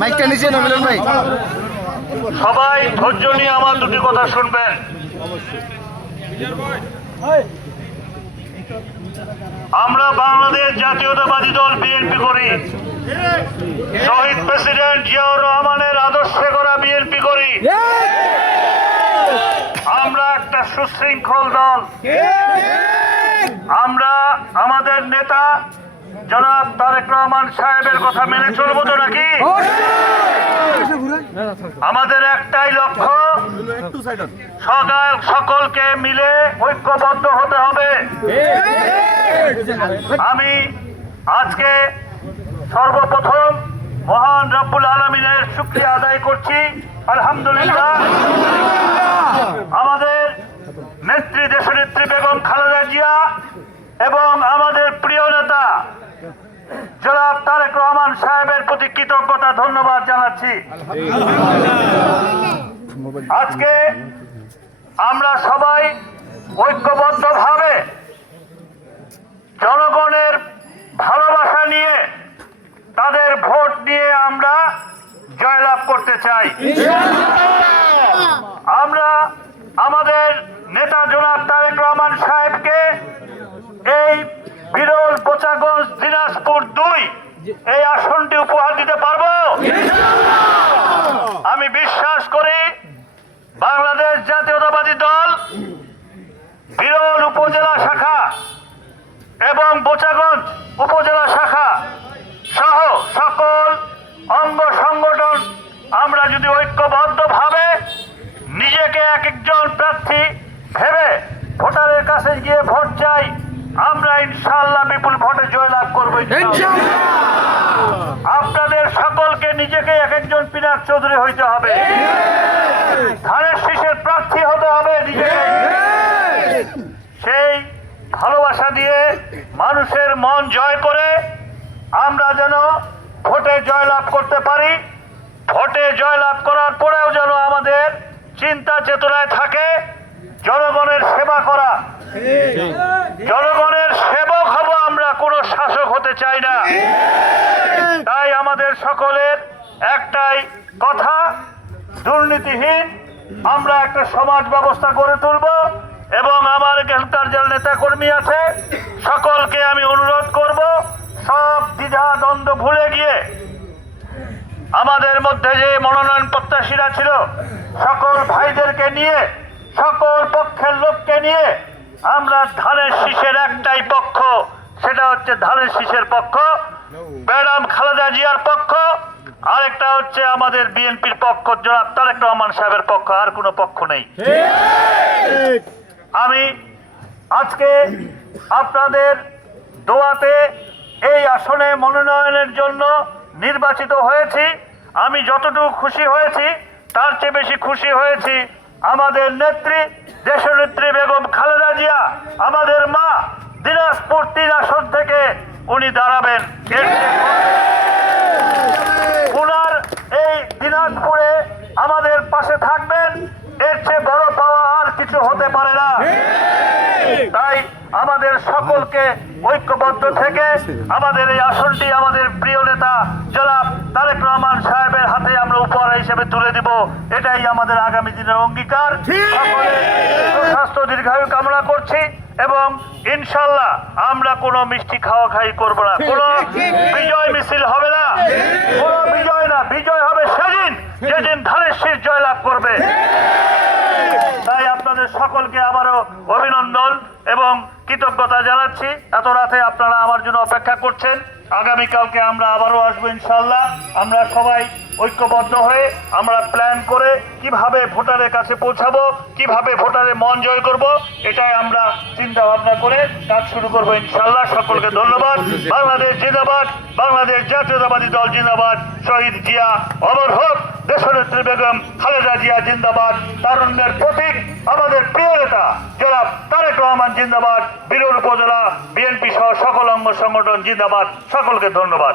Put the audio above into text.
মাইকটা নিচে নামিলেন ভাই। সবাই ধৈর্য নিয়ে আমার দুটি কথা শুনবেন। আমরা বাংলাদেশ জাতীয়তাবাদী দল বিএনপি করি। শহীদ প্রেসিডেন্ট জিয়াউর রহমানের আদর্শে করা বিএনপি করি। একটা সুশৃঙ্খল দল। আমরা আমাদের নেতা জনাব তারেক রহমান সাহেবের কথা মেনে চলবো তো নাকি? আমাদের একটাই লক্ষ্য, সকাল সকলকে মিলে ঐক্যবদ্ধ হতে হবে। আমি আজকে সর্বপ্রথম মহান রব্বুল আলমিনের শুক্রিয়া আদায় করছি। আলহামদুলিল্লাহ আমাদের নেত্রী দেশনেত্রী বেগম খালেদা জিয়া এবং আমাদের প্রিয় নেতা জনাব তারেক রহমান সাহেবের প্রতি কৃতজ্ঞতা, ধন্যবাদ জানাচ্ছি। আজকে আমরা সবাই ঐক্যবদ্ধভাবে জনগণের ভালোবাসা নিয়ে তাদের ভোট নিয়ে আমরা জয়লাভ করতে চাই আমরা আমাদের নেতা জনাব তারেক রহমান সাহেবকে এই বিরল বোচাগঞ্জ দিনাজপুর দুই এই আসনটি উপহার দিতে পারব? আমি বিশ্বাস করি বাংলাদেশ জাতীয়তাবাদী দল বিরল উপজেলা শাখা এবং বোচাগঞ্জ উপজেলা শাখা সহ সকল অঙ্গ সংগঠন আমরা যদি ঐক্যবদ্ধভাবে নিজেকে এক একজন প্রার্থী ভেবে ভোটারের কাছে গিয়ে ভোট চাই আমরা ইনশাআল্লাহ বিপুল ভোটে জয়লাভ করব আপনাদের সকলকে নিজেকে এক একজন পিনাক চৌধুরী হইতে হবে। ধানের শীষের প্রার্থী হতে হবে নিজেকে। সেই ভালোবাসা দিয়ে মানুষের মন জয় করে আমরা যেন ভোটে জয়লাভ করতে পারি। ভোটে জয়লাভ করার পরেও যেন আমাদের চিন্তা চেতনায় থাকে। জনগণের সেবা করা। জনগণের সেবক হব আমরা কোনো শাসক হতে চাই না। তাই আমাদের সকলের একটাই কথা দুর্নীতিহীন আমরা একটা সমাজ ব্যবস্থা গড়ে তুলব এবং আমার এখানকার যারা নেতা কর্মী আছে সকলকে আমি অনুরোধ করব সব দ্বিধা দ্বন্দ্ব ভুলে গিয়ে আমাদের মধ্যে যে মনোনয়ন প্রত্যাশীরা ছিল সকল ভাইদেরকে নিয়ে সকল পক্ষের লোককে নিয়ে আমরা ধানের শীষের একটাই পক্ষ, সেটা হচ্ছে ধানের শীষের পক্ষ ম্যাডাম খালেদা জিয়ার পক্ষ, আরেকটা হচ্ছে আমাদের বিএনপির পক্ষ, জনাব তারেক রহমান সাহেবের পক্ষ, আর কোনো পক্ষ নেই। আমি আজকে আপনাদের দোয়াতে এই আসনে মনোনয়নের জন্য নির্বাচিত হয়েছি। আমি যতটুকু খুশি হয়েছি, তার চেয়ে বেশি খুশি হয়েছি আমাদের নেত্রী, দেশনেত্রী বেগম খালেদা জিয়া, আমাদের মা দিনাজপুর তিন আসন থেকে উনি দাঁড়াবেন। ওনার এই দিনাজপুরে আমাদের পাশে থাকবেন এর চেয়ে বড় পাওয়া আর কিছু হতে পারে না তাই আমাদের সকলকে ঐক্যবদ্ধ থেকে আমাদের এই আসনটি আমাদের প্রিয় নেতা জনাব তারেক রহমান সাহেবের হাতে আমরা উপহার হিসেবে তুলে দিব। এটাই আমাদের আগামী দিনের অঙ্গীকার। সকলে সুস্বাস্থ্য দীর্ঘায়ু কামনা করছি এবং ইনশাল্লাহ আমরা কোনো মিষ্টি খাওয়া খাই করব না। কোনো বিজয় মিছিল হবে না। কোনো বিজয় না বিজয় হবে সেদিন যেদিন ধানের শীষ জয়লাভ করবে। সকলকে আবারও অভিনন্দন এবং কৃতজ্ঞতা জানাচ্ছি। এত রাতে আপনারা আমার জন্য অপেক্ষা করছেন। আগামীকালকে আমরা আবারও আসব ইনশাল্লাহ আমরা সবাই ঐক্যবদ্ধ হয়ে আমরা প্ল্যান করে কীভাবে ভোটারের কাছে পৌঁছাবো, কীভাবে ভোটারের মন জয় করব, এটাই আমরা চিন্তা ভাবনা করে কাজ শুরু করব ইনশাল্লাহ সকলকে ধন্যবাদ। বাংলাদেশ জিন্দাবাদ। বাংলাদেশ জাতীয়তাবাদী দল জিন্দাবাদ। শহীদ জিয়া অমর হোক। দেশনেত্রী বেগম খালেদা জিয়া জিন্দাবাদ। তারুণ্যের প্রতীক। জনাব তারেক রহমান জিন্দাবাদ। বিরল উপজেলা বিএনপি সহ সকল অঙ্গ সংগঠন জিন্দাবাদ। সকলকে ধন্যবাদ।